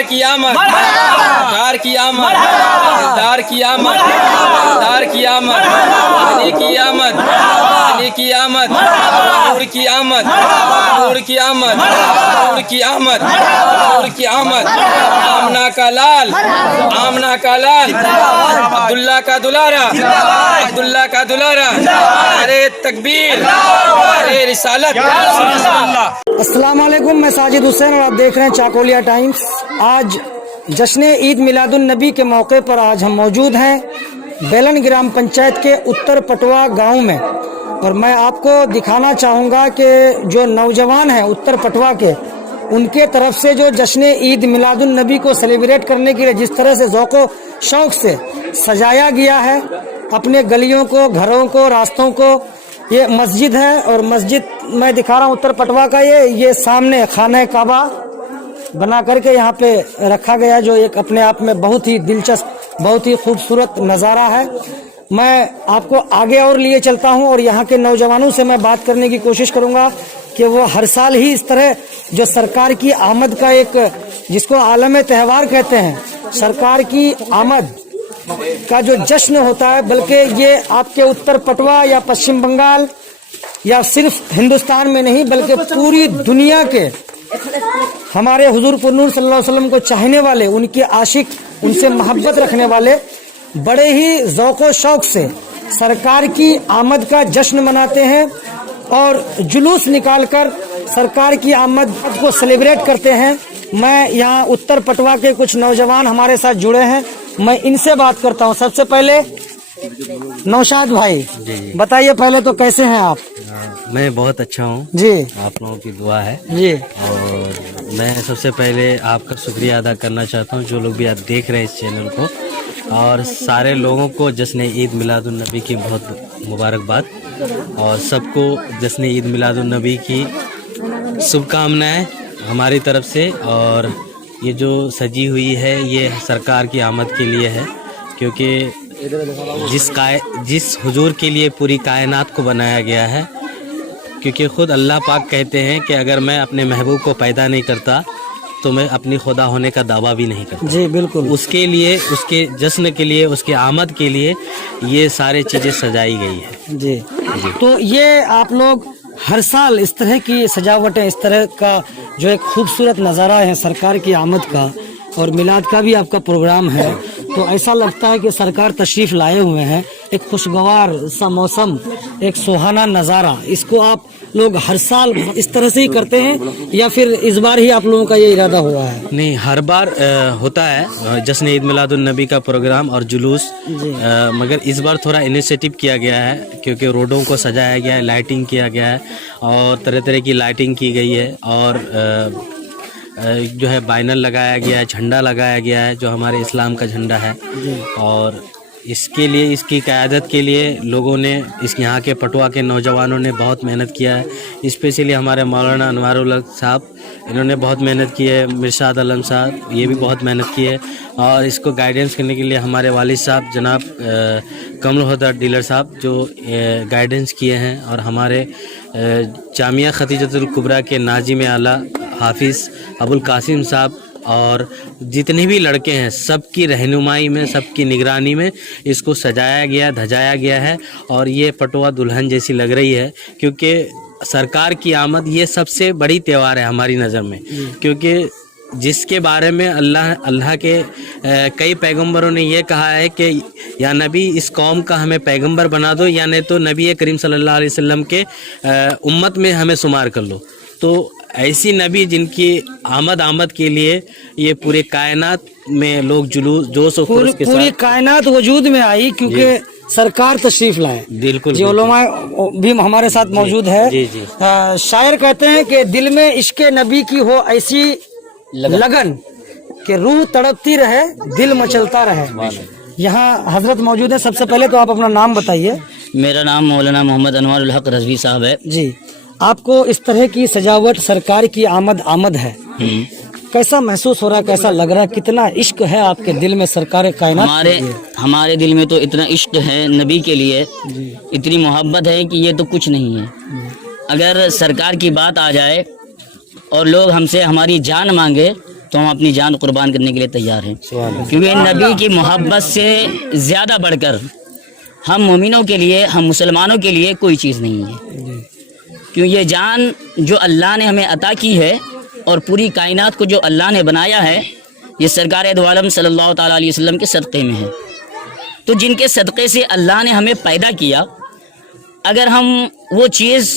सरकार की आमद, सरकार की आमद, सरकार की आमद, सरकार की आमद, अली की आमद, अली की आमद, नूर की आमद, नूर की आमद, नूर की आमद, नूर की आमद, आमना का लाल, आमना का लाल, अब्दुल्ला का दुलारा, अब्दुल्ला का दुलारा, अरे तकबीर, अरे रिसालत। अस्सलाम वालेकुम, मैं साजिद हुसैन और आप देख रहे हैं चाकोलिया टाइम्स। आज जश्न ईद मिलादुन नबी के मौके पर आज हम मौजूद हैं बेलन ग्राम पंचायत के उत्तर पटवा गांव में, और मैं आपको दिखाना चाहूँगा कि जो नौजवान हैं उत्तर पटवा के, उनके तरफ से जो जश्न ईद मिलादुन नबी को सेलिब्रेट करने के लिए जिस तरह से ज़ौक़ शौक़ से सजाया गया है अपने गलियों को, घरों को, रास्तों को। ये मस्जिद है और मस्जिद मैं दिखा रहा हूँ उत्तर पटवा का। ये सामने खाना काबा बना करके यहाँ पे रखा गया, जो एक अपने आप में बहुत ही दिलचस्प, बहुत ही खूबसूरत नज़ारा है। मैं आपको आगे और लिए चलता हूँ और यहाँ के नौजवानों से मैं बात करने की कोशिश करूँगा कि वो हर साल ही इस तरह जो सरकार की आमद का एक, जिसको आलम त्यौहार कहते हैं, सरकार की आमद का जो जश्न होता है, बल्कि ये आपके उत्तर पटवा या पश्चिम बंगाल या सिर्फ हिंदुस्तान में नहीं बल्कि पूरी दुनिया के हमारे हुजूर पुरनूर सल्लल्लाहु अलैहि वसल्लम को चाहने वाले, उनके आशिक, उनसे मोहब्बत रखने वाले बड़े ही ज़ौक़ शौक़ से सरकार की आमद का जश्न मनाते हैं और जुलूस निकालकर सरकार की आमद को सेलिब्रेट करते हैं। मैं यहाँ उत्तर पटवा के कुछ नौजवान हमारे साथ जुड़े हैं, मैं इनसे बात करता हूँ। सबसे पहले नौशाद भाई, बताइए पहले तो कैसे हैं आप? मैं बहुत अच्छा हूँ जी, आप लोगों की दुआ है जी। और मैं सबसे पहले आपका शुक्रिया अदा करना चाहता हूँ, जो लोग भी आप देख रहे हैं इस चैनल को, और सारे लोगों को जश्न ईद मिलादुन नबी की बहुत मुबारकबाद, और सबको जश्न ईद मिलादुन नबी की शुभकामनाएं हमारी तरफ से। और ये जो सजी हुई है ये सरकार की आमद के लिए है, क्योंकि जिस हुजूर के लिए पूरी कायनात को बनाया गया है, क्योंकि ख़ुद अल्लाह पाक कहते हैं कि अगर मैं अपने महबूब को पैदा नहीं करता तो मैं अपनी खुदा होने का दावा भी नहीं करता। जी बिल्कुल। उसके लिए, उसके जश्न के लिए, उसके आमद के लिए ये सारी चीज़ें सजाई गई है। जी, तो ये आप लोग हर साल इस तरह की सजावटें, इस तरह का जो एक खूबसूरत नज़ारा है सरकार की आमद का, और मिलाद का भी आपका प्रोग्राम है, तो ऐसा लगता है कि सरकार तशरीफ़ लाए हुए हैं। एक खुशगवार सा मौसम, एक सुहाना नज़ारा, इसको आप लोग हर साल इस तरह से ही करते हैं या फिर इस बार ही आप लोगों का ये इरादा हुआ है? नहीं, हर बार होता है जश्न ईद मिलादुन नबी का प्रोग्राम और जुलूस, मगर इस बार थोड़ा इनिशिएटिव किया गया है, क्योंकि रोडों को सजाया गया है, लाइटिंग किया गया है और तरह तरह की लाइटिंग की गई है, और जो है बैनर लगाया गया है, झंडा लगाया गया है जो हमारे इस्लाम का झंडा है। और इसके लिए, इसकी क़यादत के लिए लोगों ने, इस यहाँ के पटवा के नौजवानों ने बहुत मेहनत किया है। स्पेशली हमारे मौलाना अनवारुल हक साहब, इन्होंने बहुत मेहनत की है, मिर्शाद आलम साहब ये भी बहुत मेहनत की है, और इसको गाइडेंस करने के लिए हमारे वालिद साहब जनाब कमल हुदा डीलर साहब जो गाइडेंस किए हैं, और हमारे जामिया खतीजतुल कुबरा के नाजिम आला हाफिज़ अबुल कासिम साहब, और जितने भी लड़के हैं सबकी रहनुमाई में, सबकी निगरानी में इसको सजाया गया, धजाया गया है, और ये पटवा दुल्हन जैसी लग रही है, क्योंकि सरकार की आमद ये सबसे बड़ी त्यौहार है हमारी नज़र में, क्योंकि जिसके बारे में अल्लाह के कई पैगंबरों ने ये कहा है कि या नबी इस कौम का हमें पैगंबर बना दो, या नहीं तो नबी करीम सल्लल्लाहु अलैहि वसल्लम के उम्मत में हमें शुमार कर लो। तो ऐसी नबी जिनकी आमद के लिए ये पूरे कायनात में लोग जुलूस, जोश और खरोश के साथ पूरी कायनात वजूद में आई, क्योंकि सरकार तशरीफ लाए। बिल्कुल, जो उलमा भी हमारे साथ मौजूद है। जी जी। शायर कहते हैं कि दिल में इश्क नबी की हो ऐसी लगन कि रूह तड़पती रहे, दिल मचलता रहे। यहाँ हजरत मौजूद है। सबसे पहले तो आप अपना नाम बताइए। मेरा नाम मौलाना मोहम्मद अनवारुल हक रज़वी साहब है। जी, आपको इस तरह की सजावट, सरकार की आमद है, कैसा महसूस हो रहा है, कैसा लग रहा है, कितना इश्क है आपके दिल में सरकार कायनात? हमारे दिल में तो इतना इश्क है नबी के लिए, इतनी मोहब्बत है कि ये तो कुछ नहीं है। अगर सरकार की बात आ जाए और लोग हमसे हमारी जान मांगे تو ہم اپنی جان قربان کرنے کے لیے تیار ہیں، کیونکہ نبی کی محبت سے زیادہ بڑھ کر ہم مومنوں کے لیے، ہم مسلمانوں کے لیے کوئی چیز نہیں ہے، کیوں یہ جان جو اللہ نے ہمیں عطا کی ہے اور پوری کائنات کو جو اللہ نے بنایا ہے، یہ سرکار دو عالم صلی اللہ تعالیٰ علیہ وسلم کے صدقے میں ہے۔ تو جن کے صدقے سے اللہ نے ہمیں پیدا کیا، اگر ہم وہ چیز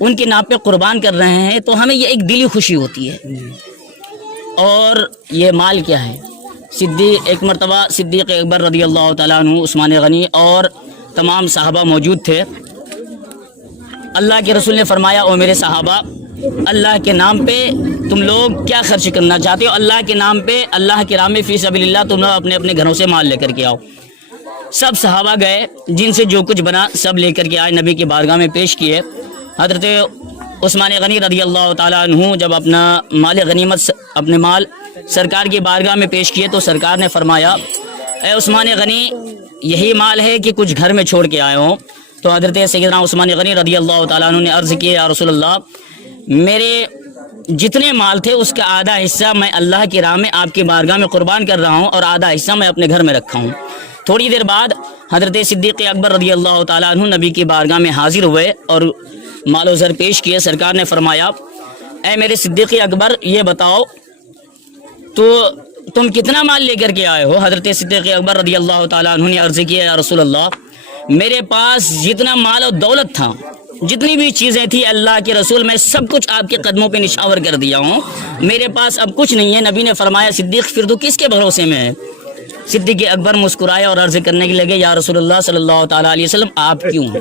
ان کے نام پہ قربان کر رہے ہیں تو ہمیں یہ ایک دلی خوشی ہوتی ہے۔ اور یہ مال کیا ہے؟ ایک مرتبہ صدیق اکبر رضی اللہ تعالیٰ عنہ، عثمان غنی اور تمام صحابہ موجود تھے۔ اللہ کے رسول نے فرمایا، او میرے صحابہ، اللہ کے نام پہ تم لوگ کیا خرچ کرنا چاہتے ہو؟ اللہ کے نام پہ، اللہ کے راہ میں فی سبیل اللہ تم لوگ اپنے اپنے گھروں سے مال لے کر کے آؤ۔ سب صحابہ گئے، جن سے جو کچھ بنا سب لے کر کے آئے، نبی کی بارگاہ میں پیش کیے۔ حضرت عثمان غنی رضی اللہ تعالیٰ عنہ جب اپنا مال غنیمت، اپنے مال سرکار کی بارگاہ میں پیش کیے تو سرکار نے فرمایا، اے عثمان غنی، یہی مال ہے کہ کچھ گھر میں چھوڑ کے آئے ہوں؟ تو حضرت سیدنا عثمان غنی رضی اللہ تعالیٰ عنہ نے عرض کیا، یا رسول اللہ، میرے جتنے مال تھے اس کا آدھا حصہ میں اللہ کی راہ میں آپ کی بارگاہ میں قربان کر رہا ہوں اور آدھا حصہ میں اپنے گھر میں رکھا ہوں۔ تھوڑی دیر بعد حضرت صدیق اکبر رضی اللہ تعالیٰ عنہ نبی کی بارگاہ میں حاضر ہوئے اور مال و زر پیش کیے۔ سرکار نے فرمایا، اے میرے صدیق اکبر، یہ بتاؤ تو تم کتنا مال لے کر کے آئے ہو؟ حضرت صدیق اکبر رضی اللہ تعالیٰ عنہ نے عرض کیا، یا رسول اللہ، میرے پاس جتنا مال و دولت تھا، جتنی بھی چیزیں تھی اللہ کے رسول، میں سب کچھ آپ کے قدموں پہ نشاور کر دیا ہوں، میرے پاس اب کچھ نہیں ہے۔ نبی نے فرمایا، صدیق، پھر تو کس کے بھروسے میں ہے؟ صدیق اکبر مسکرائے اور عرض کرنے کے لگے، یا رسول اللہ صلی اللہ تعالیٰ علیہ وسلم، آپ کیوں ہیں؟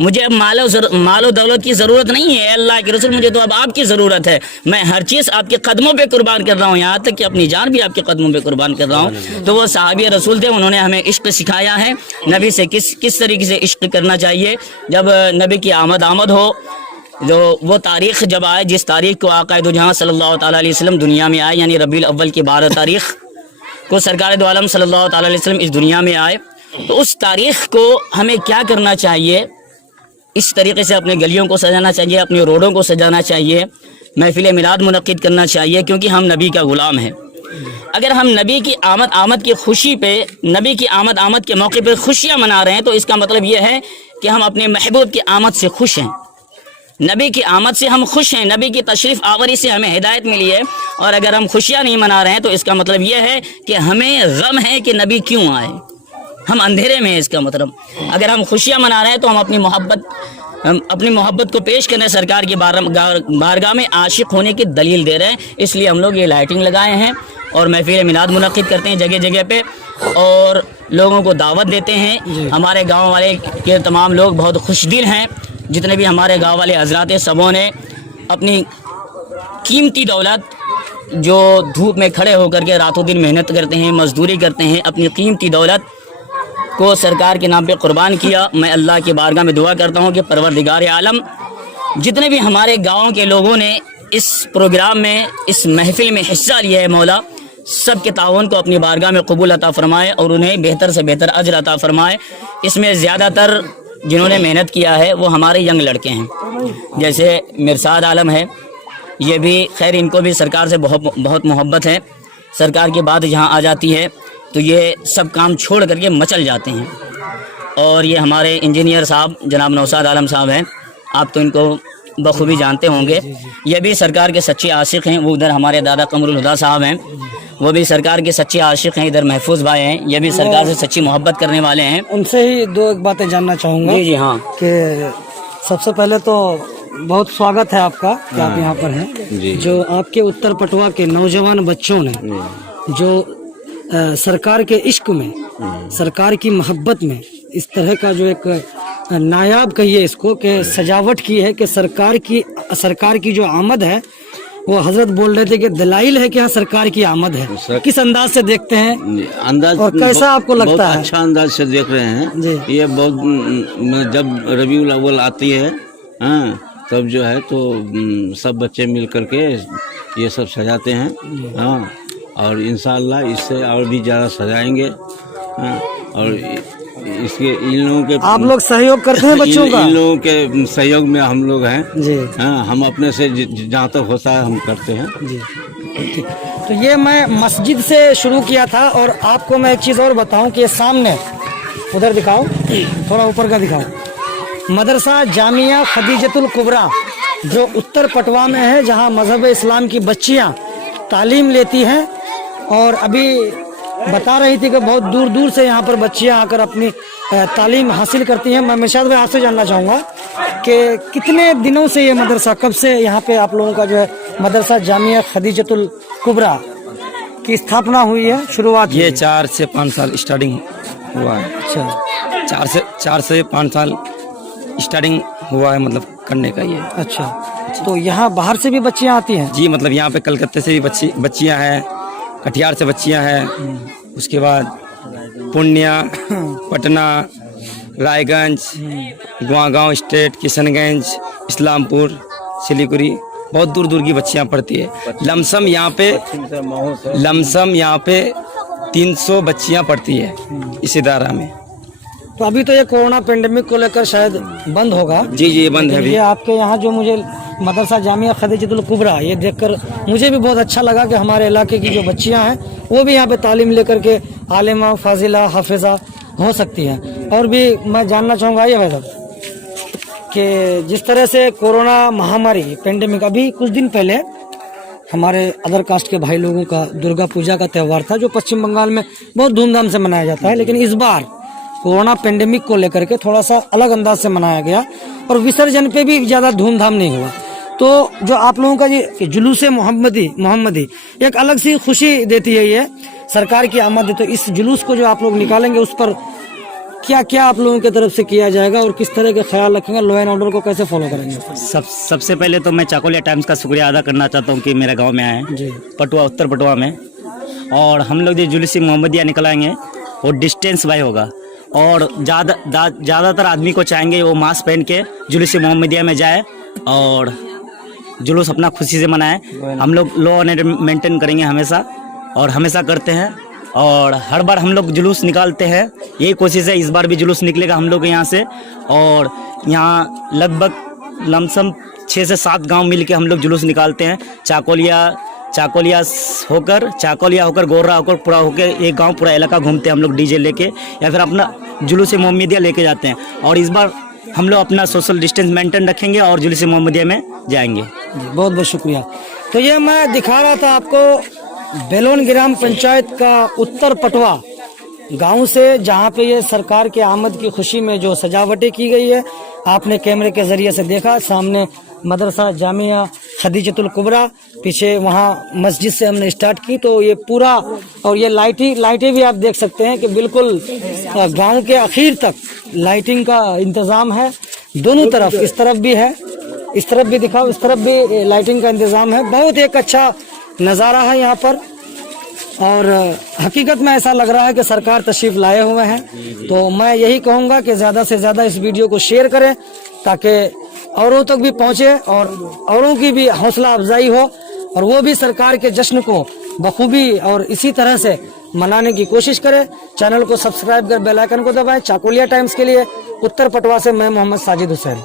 مجھے اب مال و دولت کی ضرورت نہیں ہے، اللہ کے رسول، مجھے تو اب آپ کی ضرورت ہے، میں ہر چیز آپ کے قدموں پہ قربان کر رہا ہوں، یہاں تک کہ اپنی جان بھی آپ کے قدموں پہ قربان کر رہا ہوں۔ تو وہ صحابی رسول تھے، انہوں نے ہمیں عشق سکھایا ہے، نبی سے کس طریقے سے عشق کرنا چاہیے۔ جب نبی کی آمد ہو، جو وہ تاریخ جب آئے، جس تاریخ کو آقا دو جہاں صلی اللہ تعالیٰ علیہ وسلم دنیا میں آئے، یعنی ربیع الاول کی 12 تاریخ کو سرکار دو عالم صلی اللہ تعالیٰ علیہ وسلم اس دنیا میں آئے، تو اس تاریخ کو ہمیں کیا کرنا چاہیے؟ اس طریقے سے اپنے گلیوں کو سجانا چاہیے، اپنی روڈوں کو سجانا چاہیے، محفل میلاد منعقد کرنا چاہیے، کیونکہ ہم نبی کا غلام ہیں۔ اگر ہم نبی کی آمد کی خوشی پہ، نبی کی آمد کے موقع پہ خوشیاں منا رہے ہیں تو اس کا مطلب یہ ہے کہ ہم اپنے محبوب کی آمد سے خوش ہیں، نبی کی آمد سے ہم خوش ہیں، نبی کی تشریف آوری سے ہمیں ہدایت ملی ہے۔ اور اگر ہم خوشیاں نہیں منا رہے ہیں تو اس کا مطلب یہ ہے کہ ہمیں غم ہے کہ نبی کیوں آئے، ہم اندھیرے میں ہیں۔ اس کا مطلب اگر ہم خوشیاں منا رہے ہیں تو ہم اپنی محبت کو پیش کرنے سرکار کی بارگاہ میں عاشق ہونے کی دلیل دے رہے ہیں۔ اس لیے ہم لوگ یہ لائٹنگ لگائے ہیں اور محفل میلاد منعقد کرتے ہیں جگہ جگہ پہ، اور لوگوں کو دعوت دیتے ہیں۔ ہمارے گاؤں والے کے تمام لوگ بہت خوش دل ہیں، جتنے بھی ہمارے گاؤں والے حضرات ہیں، سبوں نے اپنی قیمتی دولت، جو دھوپ میں کھڑے ہو کر کے راتوں دن محنت کرتے ہیں، مزدوری کرتے ہیں، اپنی قیمتی دولت کو سرکار کے نام پہ قربان کیا۔ میں اللہ کی بارگاہ میں دعا کرتا ہوں کہ پروردگار عالم جتنے بھی ہمارے گاؤں کے لوگوں نے اس پروگرام میں، اس محفل میں حصہ لیا ہے، مولا سب کے تعاون کو اپنی بارگاہ میں قبول عطا فرمائے اور انہیں بہتر سے بہتر اجر عطا فرمائے۔ اس میں زیادہ تر جنہوں نے محنت کیا ہے وہ ہمارے ینگ لڑکے ہیں، جیسے مرساد عالم ہے، یہ بھی خیر، ان کو بھی سرکار سے بہت محبت ہے، سرکار کی بات جہاں آ جاتی ہے تو یہ سب کام چھوڑ کر کے مچل جاتے ہیں۔ اور یہ ہمارے انجینئر صاحب جناب نوشاد عالم صاحب ہیں، آپ تو ان کو بخوبی جانتے ہوں گے، یہ بھی سرکار کے سچے عاشق ہیں۔ وہ ادھر ہمارے دادا قمر الہدا صاحب ہیں، وہ بھی سرکار کے سچے عاشق ہیں۔ ادھر محفوظ بھائی ہیں، یہ بھی سرکار سے سچی محبت کرنے والے ہیں۔ ان سے ہی دو ایک باتیں جاننا چاہوں گا۔ جی ہاں، کہ سب سے پہلے تو بہت سواگت ہے آپ کا کہ آپ یہاں پر ہیں۔ جو آپ کے اتر پٹوا کے نوجوان بچوں نے جو سرکار کے عشق میں، سرکار کی محبت میں اس طرح کا جو ایک نایاب کہیے اس کو کہ سجاوٹ کی ہے کہ سرکار کی جو آمد ہے، وہ حضرت بول رہے تھے کہ دلائل ہے کہ ہاں سرکار کی آمد ہے، کس انداز سے دیکھتے ہیں انداز اور کیسا آپ کو لگتا ہے؟ اچھا انداز سے دیکھ رہے ہیں یہ بہت، جب ربیع الاول آتی ہے ہاں تب جو ہے تو سب بچے مل کر کے یہ سب سجاتے ہیں ہاں، اور انشاءاللہ اس سے اور بھی زیادہ سجائیں گے ہاں، اور اس کے ان لوگوں کے آپ لوگ سہیوگ کرتے ہیں بچوں کا؟ ان لوگوں کے سہیوگ میں ہم لوگ ہیں جی ہاں، ہم اپنے سے جہاں تک ہوتا ہے ہم کرتے ہیں۔ جی ٹھیک۔ तो ये मैं मस्जिद से शुरू किया था और आपको मैं एक चीज़ और बताऊं कि ये सामने उधर दिखाओ, थोड़ा ऊपर का दिखाओ, मदरसा जामिया खदीजतुल कुबरा जो उत्तर पटवा में है, जहां मजहब इस्लाम की बच्चियां तालीम लेती हैं। और अभी बता रही थी कि बहुत दूर दूर से यहाँ पर बच्चियां आकर अपनी तालीम हासिल करती हैं। मैं मिर्शाद भाई आपसे जानना चाहूँगा कि कितने दिनों से ये मदरसा, कब से यहाँ पे आप लोगों का जो है मदरसा जामिया खदीजतुल कुबरा की स्थापना हुई है, शुरुआत हुई ये है? 4 से 5 साल स्टार्टिंग हुआ है। अच्छा 4 से 5 साल स्टार्टिंग हुआ है, मतलब करने का ये। अच्छा, तो यहाँ बाहर से भी बच्चियाँ आती हैं? जी, मतलब यहाँ पे कलकत्ते से भी बच्चियाँ हैं, कटिहार से बच्चियाँ हैं, उसके बाद पूर्णिया, पटना, रायगंज, गुड़गांव स्टेट, किशनगंज, इस्लामपुर, सिलीगुड़ी, बहुत दूर दूर की बच्चियाँ पढ़ती है। लमसम यहाँ पे 300 बच्चियाँ पढ़ती है इस इदारा में। तो अभी तो ये कोरोना पेंडेमिक को लेकर शायद बंद होगा। जी ये बंद है लेकिन अभी। ये आपके यहाँ जो मुझे मदरसा जामिया खदीजतुल कुबरा, ये देखकर मुझे भी बहुत अच्छा लगा कि हमारे इलाके की जो बच्चियाँ हैं वो भी यहाँ पे तालीम लेकर के आलिमा, फाजिला, हाफिजा हो सकती हैं। और भी मैं जानना चाहूँगा ये भाई साहब कि जिस तरह से कोरोना महामारी पेंडेमिक, अभी कुछ दिन पहले हमारे अदर कास्ट के भाई लोगों का दुर्गा पूजा का त्यौहार था जो पश्चिम बंगाल में बहुत धूमधाम से मनाया जाता है, लेकिन इस बार कोरोना पेंडेमिक को लेकर के थोड़ा सा अलग अंदाज से मनाया गया और विसर्जन पे भी ज़्यादा धूमधाम नहीं हुआ। तो जो आप लोगों का ये जुलूस मोहम्मदी एक अलग सी खुशी देती है ये सरकार की आमद। तो इस जुलूस को जो आप लोग निकालेंगे उस पर क्या क्या आप लोगों की तरफ से किया जाएगा और किस तरह के ख्याल रखेंगे, लॉ एंड ऑर्डर को कैसे फॉलो करेंगे? सबसे पहले तो मैं चाकोलिया टाइम्स का शुक्रिया अदा करना चाहता हूँ कि मेरे गांव में आए जी। पटुआ, उत्तर पटुआ में। और हम लोग जो जुलूस मोहम्मदिया निकलाएंगे वो डिस्टेंस बाय होगा और ज़्यादातर आदमी को चाहेंगे वो मास्क पहन के जुलूस मोहम्मदिया में जाए और जुलूस अपना खुशी से मनाए। हम लोग लॉ एंड ऑर्डर मेंटेन करेंगे हमेशा और हमेशा करते हैं और हर बार हम लोग जुलूस निकालते हैं। यही कोशिश है, इस बार भी जुलूस निकलेगा हम लोग यहाँ से। और यहाँ लगभग लमसम 6 से 7 गांव मिल के हम लोग जुलूस निकालते हैं। चाकोलिया होकर गोर्रा होकर पूरा होकर एक गांव पूरा इलाका घूमते हैं हम लोग डीजे लेके या फिर अपना जुलूस मोहम्मदिया लेके जाते हैं। और इस बार हम लोग अपना सोशल डिस्टेंस मेंटेन रखेंगे और जुलूस मोहम्मदिया में जाएंगे। बहुत बहुत शुक्रिया। तो ये मैं दिखा रहा था आपको बेलोन ग्राम पंचायत का उत्तर पटवा गांव से, जहां पे ये सरकार के आमद की खुशी में जो सजावटें की गई है आपने कैमरे के जरिए से देखा। सामने मदरसा जामिया खदीजतुल कुबरा, पीछे वहां मस्जिद से हमने स्टार्ट की। तो ये पूरा और ये लाइटें भी आप देख सकते हैं कि बिल्कुल गांव के आखिर तक लाइटिंग का इंतजाम है। दोनों तरफ, इस तरफ भी है, इस तरफ भी दिखाओ, इस तरफ भी लाइटिंग का इंतजाम है। बहुत एक अच्छा नज़ारा है यहाँ पर और हकीकत में ऐसा लग रहा है कि सरकार तशरीफ लाए हुए हैं। तो मैं यही कहूँगा कि ज़्यादा से ज़्यादा इस वीडियो को शेयर करें ताकि औरों तक भी पहुँचे और औरों की भी हौसला अफजाई हो और वो भी सरकार के जश्न को बखूबी और इसी तरह से मनाने की कोशिश करें। चैनल को सब्सक्राइब कर बेल आइकन को दबाएं। चाकोलिया टाइम्स के लिए उत्तर पटवा से मैं मोहम्मद साजिद हुसैन।